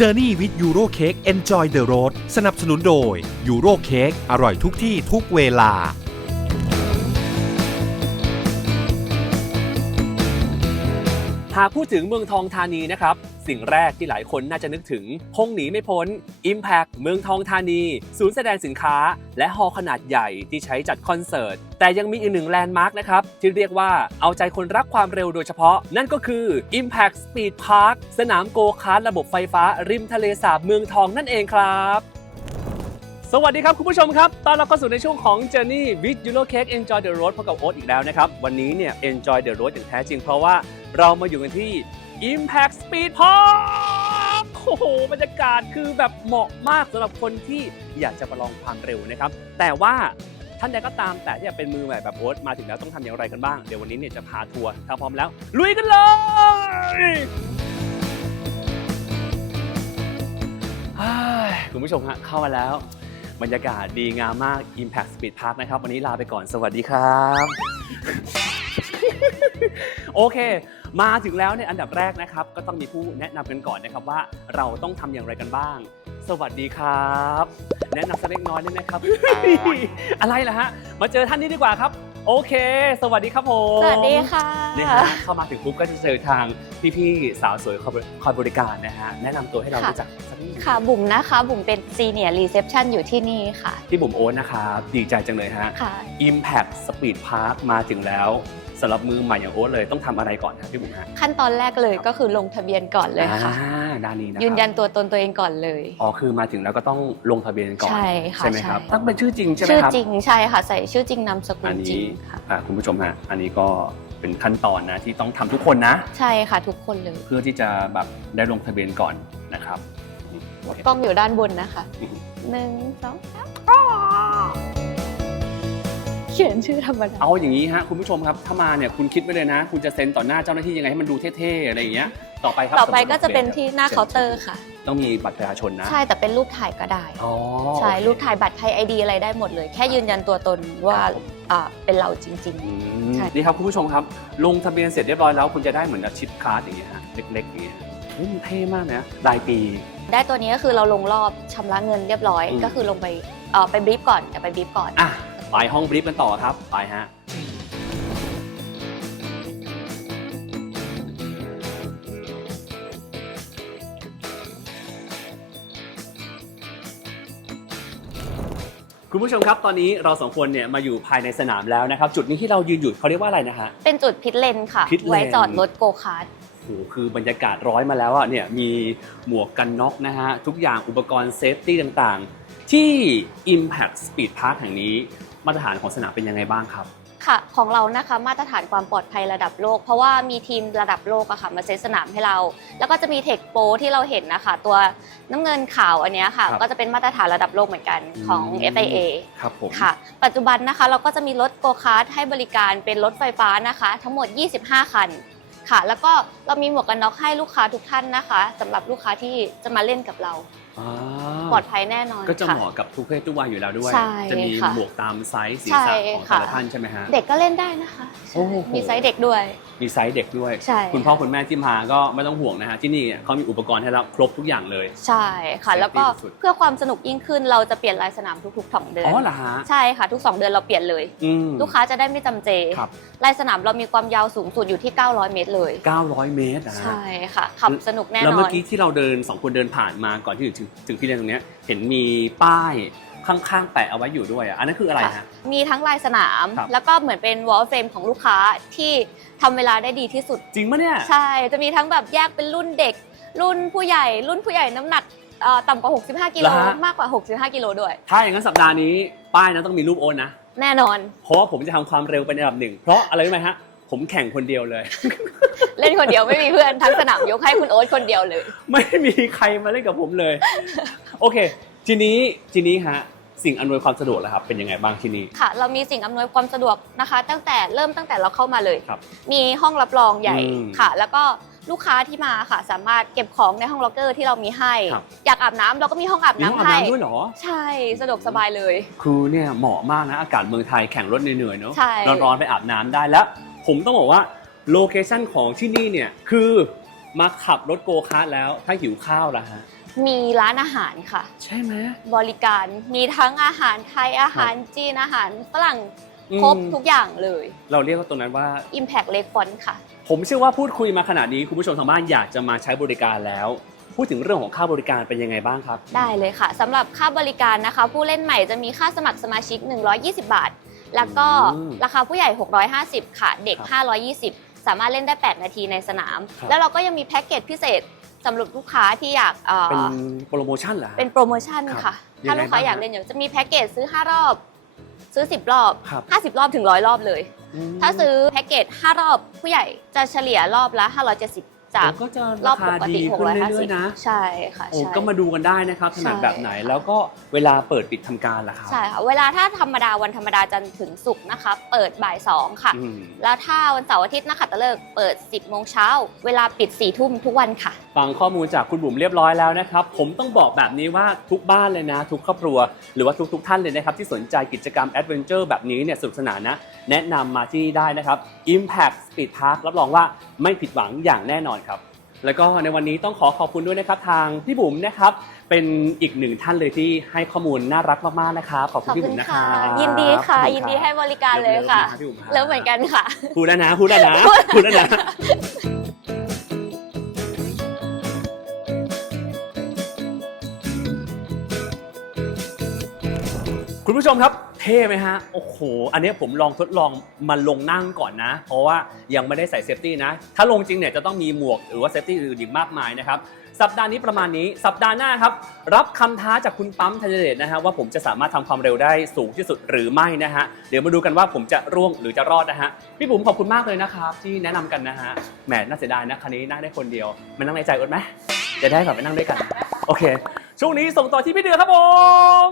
Journey with Euro Cake Enjoy the Road สนับสนุนโดย Euro Cake อร่อยทุกที่ทุกเวลาากพูดถึงเมืองทองธานีนะครับ สิ่งแรกที่หลายคนน่าจะนึกถึงคงหนีไม่พ้น Impact เมืองทองธานี ศูนย์แสดงสินค้า และฮอล์ขนาดใหญ่ที่ใช้จัดคอนเสิร์ต แต่ยังมีอีกหนึ่งแลนด์มาร์คนะครับ ที่เรียกว่าเอาใจคนรักความเร็วโดยเฉพาะ นั่นก็คือ Impact Speed Park สนามโกคาร์ทระบบไฟฟ้าริมทะเลสาบเมืองทองนั่นเองครับสวัสดีครับ คุณผู้ชมครับ ตอนเราเข้าสู่ในช่วงของ Journey with Euro Cake Enjoy the Road พบกับโอ๊ตอีกแล้วนะครับ วันนี้เนี่ย Enjoy the Road อย่างแท้จริงเพราะว่า เรามาอยู่กันที่ Impact Speed Park โอ้โห บรรยากาศคือแบบเหมาะมากสำหรับคนที่อยากจะประลองความเร็วนะครับ แต่ว่าท่านใดก็ตามแต่ที่อยากเป็นมือใหม่แบบโอ๊ตมาถึงแล้วต้องทำอย่างไรกันบ้าง เดี๋ยววันนี้เนี่ยจะพาทัวร์ถ้าพร้อมแล้ว ลุยกันเลยเฮ้ยคุณผู้ชมฮะเข้ามาแล้ว บรรยากาศดีงามมาก Impact Speed Park นะครับ วันนี้ลาไปก่อนสวัสดีครับ โอเค มาถึงแล้วเนี่ยอันดับแรกนะครับ ก็ต้องมีผู้แนะนำกันก่อนนะครับว่าเราต้องทำอย่างไรกันบ้าง สวัสดีครับ แนะนำสักเล็กน้อยได้ไหมครับ อะไรล่ะฮะ มาเจอท่านนี้ดีกว่าครับ โอเค สวัสดีครับผมสวัสดีค่ะเนี่ยฮะเข้ามาถึงปุ๊บก็จะเจอทางพี่ๆสาวสวยคอยบริคอยบริการนะฮะแนะนำตัวให้เราค่ะ รู้จักสักนิดหนึ่งค่ะ บุ๋มนะคะ บุ๋มเป็นซีเนียร์รีเซพชันอยู่ที่นี่ค่ะ พี่บุ๋มโอ๊ตนะครับดีใจจังเลยฮะ ค่ะ Impact Speed Park มาถึงแล้ว สำหรับมือใหม่อย่างโอ๊ตเลยต้องทำอะไรก่อนครับพี่บุ๋มฮะขั้นตอนแรกเลยก็คือลงทะเบียนก่อนเลยค่ะอ่าด้านนี้นะครับยืนยันตัวตนตัวเองก่อนเลย อ๋อคือมาถึงแล้วก็ต้องลงทะเบียนก่อนใช่ค่ะไหมครับใช่ ต้องเป็นชื่อจริงใช่ไหมชื่อครับ จริงใช่ค่ะ ใส่ชื่อจริงนามสกุอัลนจรินี้งค่ะอ่าคุณผู้ชมฮะอันนี้ก็เป็นขั้นตอนนะที่ต้องทำทุกคนนะ ใช่ค่ะทุกคนเลยเพื่อที่จะแบบได้ลงทะเบียนก่อนนะครับนี่โอเค กล้องอยู่ด้านบนนะคะอือฮึหนึ่งสองสาม เขียนชื่อธรรมดาเอาอย่างนี้ฮะคุณผู้ชมครับถ้ามาเนี่ยคุณคิดไว้เลยนะ คุณจะเซ็นต่อหน้าเจ้าหน้าที่ยังไงให้มันดูเท่ๆอะไรอย่างเงี้ยต่อไปครับต่อไปสมมุก็จะเป็นซ็ที่หน้าเคาน์เตอร์ค่ะ ต้องมีบัตรประชาชนนะ ใช่แต่เป็นรูปถ่ายก็ได้อ๋อใช่โอเครูปถ่ายบัตรไทยไอดีอะไรได้หมดเลย แค่ยืนยันตัวตนว่าอ่าเป็นเราจริงอืใช่มนี่ครับคุณผู้ชมครับ ลงทะเบียนเสร็จเรียบร้อยแล้วคุณจะได้เหมือนกับชิปการ์ดอย่างเงี้ยฮะเล็กๆอย่างเงี้ยเฮ้ยมันเท่มากนะรายปีๆได้ตัวนี้ก็คือเราลงรอบชำระเงินเรียบร้อยอืมก็คือลงไปเอ่อไปบรีฟก่อนเดี๋ยวไปบรีฟก่อนอะ ไปห้องบรีฟกันต่อครับ ไปฮะคุณผู้ชมครับตอนนี้เราสองคนเนี่ยมาอยู่ภายในสนามแล้วนะครับ จุดนี้ที่เรายืนอยู่เขาเรียกว่าอะไรนะฮะ เป็นจุดพิทเลนค่ะ pit lane ไว้จอดรถโกคาร์ทโอ้โหคือบรรยากาศร้อยมาแล้วอะเนี่ยมีหมวกกันน็อกนะฮะ ทุกอย่างอุปกรณ์เซฟตี้ต่างๆ ที่ Impact Speed Park แห่งนี้ มาตรฐานของสนามเป็นยังไงบ้างครับ ค่ะ ของเรานะคะมาตรฐานความปลอดภัยระดับโลก เพราะว่ามีทีมระดับโลกอะค่ะมาเซตสนามให้เรา แล้วก็จะมีเทคโปที่เราเห็นนะคะ ตัวน้ำเงินขาวอันเนี้ยค่ะ ครับก็จะเป็นมาตรฐานระดับโลกเหมือนกันของ อืม FIA ครับผม ค่ะ ปัจจุบันนะคะเราก็จะมีรถโกคาร์ทให้บริการเป็นรถไฟฟ้านะคะ ทั้งหมด 25 คันค่ะ แล้วก็เรามีหมวกกันน็อกให้ลูกค้าทุกท่านนะคะสำหรับลูกค้าที่จะมาเล่นกับเราอ่าปลอดภัยแน่นอนก็จะค่เหมาะกับทุกเพศทุกวัยอยู่แล้วด้วยใช่จะมีค่ะหมวกตามไซส์สีใช่สันของแต่ค่ะละท่านใช่ไหมฮะ เด็กก็เล่นได้นะคะโอ้โหมีไซส์เด็กด้วย มีไซส์เด็กด้วยใช่คุณพ่อคุณแม่ที่มาก็ไม่ต้องห่วงนะฮะ ที่นี่เขามีอุปกรณ์ให้รับครบทุกอย่างเลย ใช่ค่ะ แล้วก็สุดๆเพื่อความสนุกยิ่งขึ้นเราจะเปลี่ยนลายสนามทุกๆ2เดือน อ๋อเหรอฮะ ใช่ค่ะ ทุก 2 เดือนเราเปลี่ยนเลยอืมลูกค้าจะได้ไม่จำเจครับลายสนามเรามีความยาวสูงสุดอยู่ที่ 900 เมตรเลย 900 เมตรนะฮะใช่ค่ะขับสนุกแน่นอน แล้วเมื่อกี้ที่เราเดินสองคนเดินผ่านมาก่อนที่ถึงถึงที่เรียนตรงเนี้ยเห็นมีป้ายข้างๆแปะเอาไว้อยู่ด้วยอะอันนั้นคืออะไรฮะ มีทั้งลายสนาม ครับ แล้วก็เหมือนเป็นวอลเฟรมของลูกค้าที่ทำเวลาได้ดีที่สุด จริงปะเนี่ย ใช่ จะมีทั้งแบบแยกเป็นรุ่นเด็ก รุ่นผู้ใหญ่ รุ่นผู้ใหญ่น้ำหนักเอ่อต่ำกว่า 65 กิโล เหรอฮะ มากกว่า 65 กิโลด้วย ถ้าอย่างนั้นสัปดาห์นี้ป้ายนั้นต้องมีรูปโอนนะ แน่นอน เพราะว่าผมจะทำความเร็วเป็นอันดับหนึ่ง เพราะอะไรรู้ไหมฮะ ผมแข่งคนเดียวเลย เล่นคนเดียวไม่มีเพื่อนทั้งสนามยกให้คุณโอ๊ตคนเดียวเลย ไม่มีใครมาเล่นกับผมเลย โอเค ทีนี้ทีนี้ฮะสิ่งอำนวยความสะดวกแล้วครับเป็นยังไงบ้างที่นี่ ค่ะ เรามีสิ่งอำนวยความสะดวกนะคะ ตั้งแต่เริ่มตั้งแต่เราเข้ามาเลย ครับมีห้องรับรองใหญ่อืมค่ะ แล้วก็ลูกค้าที่มาค่ะ สามารถเก็บของในห้องล็อกเกอร์ที่เรามีให้ ครับ อยากอาบน้ำเราก็มีห้องอาบมีห้องน้ำอาบให้ น้ำด้วยเหรอ ใช่สะดวกสบายเลย คือเนี่ยเหมาะมากนะ อากาศเมืองไทยแข่งรถเหนื่อยๆเนอะใช่ ร้อนๆไปอาบน้ำได้แล้ว ผมต้องบอกว่า โลเคชั่นของที่นี่เนี่ยคือมาขับรถโกคาร์ทแล้วถ้าหิวข้าวล่ะฮะ มีร้านอาหารค่ะ ใช่ไหม บริการมีทั้งอาหารไทยอาหารจีนอาหารฝรั่งอืม ครบทุกอย่างเลย เราเรียกว่าตรงนั้นว่า Impact Lake Front ค่ะ ผมเชื่อว่าพูดคุยมาขนาดนี้คุณผู้ชมทางบ้านอยากจะมาใช้บริการแล้ว พูดถึงเรื่องของค่าบริการเป็นยังไงบ้างครับ ได้เลยค่ะสำหรับค่าบริการนะคะ ผู้เล่นใหม่จะมีค่าสมัครสมาชิก 120 บาท แล้วก็อืมราคาผู้ใหญ่ 650 ค่ะ เด็ก ครับ 520 สามารถเล่นได้ 8 นาทีในสนาม ครับ แล้วเราก็ยังมีแพ็กเกจพิเศษสำหรับลูกค้าที่อยากเอ่อเป็นโปรโมชั่นเหรอฮะเป็นโปรโมชั่นครับค่ะ ยังไงถ้าลูกค้าบ้างอยากฮะเล่นอย่างจะมีแพ็กเกจซื้อ 5 รอบ ซื้อ 10 รอบ ครับ 50 รอบถึง 100 รอบเลยมถ้าซื้อแพ็กเกจ 5 รอบผู้ใหญ่จะเฉลี่ยรอบละ 570 จากโอ้ก็จะรราอบคาปกดีติขึ้นเรื่อยๆนะ650ใช่ค่ะโอ้ใช่ ก็มาดูกันได้นะครับถนัดใช่แบบไหน แล้วก็เวลาเปิดปิดทำการล่ะครับใช่ค่ะ เวลาถ้าธรรมดาวันธรรมดาจันทร์ถึงศุกร์นะคะ เปิดบ่าย2ค่ะ อืมแล้วถ้าวันเสาร์อาทิตย์นะคะตะเลิกเปิด 10โมงเช้า เวลาปิด4ทุ่มทุกวันค่ะ ฟังข้อมูลจากคุณบุ๋มเรียบร้อยแล้วนะครับ ผมต้องบอกแบบนี้ว่าทุกบ้านเลยนะ ทุกครอบครัว หรือว่าทุก ๆ ท่านเลยนะครับ ที่สนใจกิจกรรมแอดเวนเจอร์แบบนี้เนี่ยสนุกสนานนะ แนะนำมาที่นี่ได้นะครับ Impact Speed Park รับรองว่าไม่ผิดหวังอย่างแน่นอนครับ แล้วก็ในวันนี้ต้องขอขอบคุณด้วยนะครับทางพี่บุ๋มนะครับ เป็นอีกหนึ่งท่านเลยที่ให้ข้อมูลน่ารักมากๆนะครับขอบขคุณอบพี่คุบุ๋ณมนะคค่ะรับยินดีค่ะขอบณยินดีรับให้บริการเลยค่ะเลิฟๆนะครับพี่บุ๋มครับแล้วเหมือนกันค่ะพูดแล้วนะพูดแล้วนะพูดแล้วนะคุณผู้ชมครับ เท่ไหมฮะ โอ้โห อันนี้ผมลองทดลองมาลงนั่งก่อนนะ เพราะว่ายังไม่ได้ใส่เซฟตี้นะ ถ้าลงจริงเนี่ยจะต้องมีหมวกหรือว่าเซฟตี้อื่นอีกมากมายนะครับ สัปดาห์นี้ประมาณนี้ สัปดาห์หน้าครับ รับคำท้าจากคุณปั๊มธัญเดชนะฮะว่าผมจะสามารถทำความเร็วได้สูงที่สุดหรือไม่นะฮะ เดี๋ยวมาดูกันว่าผมจะร่วงหรือจะรอดนะฮะ พี่บุ๋มขอบคุณมากเลยนะครับที่แนะนำกันนะฮะ แหมน่าเสียดายนะคันนี้นั่งได้คนเดียวมานั่งในใจอดไหมจะได้แบบไปนั่งด้วยกัน โอเค ช่วงนี้ส่งต่อที่พี่เดือครับผม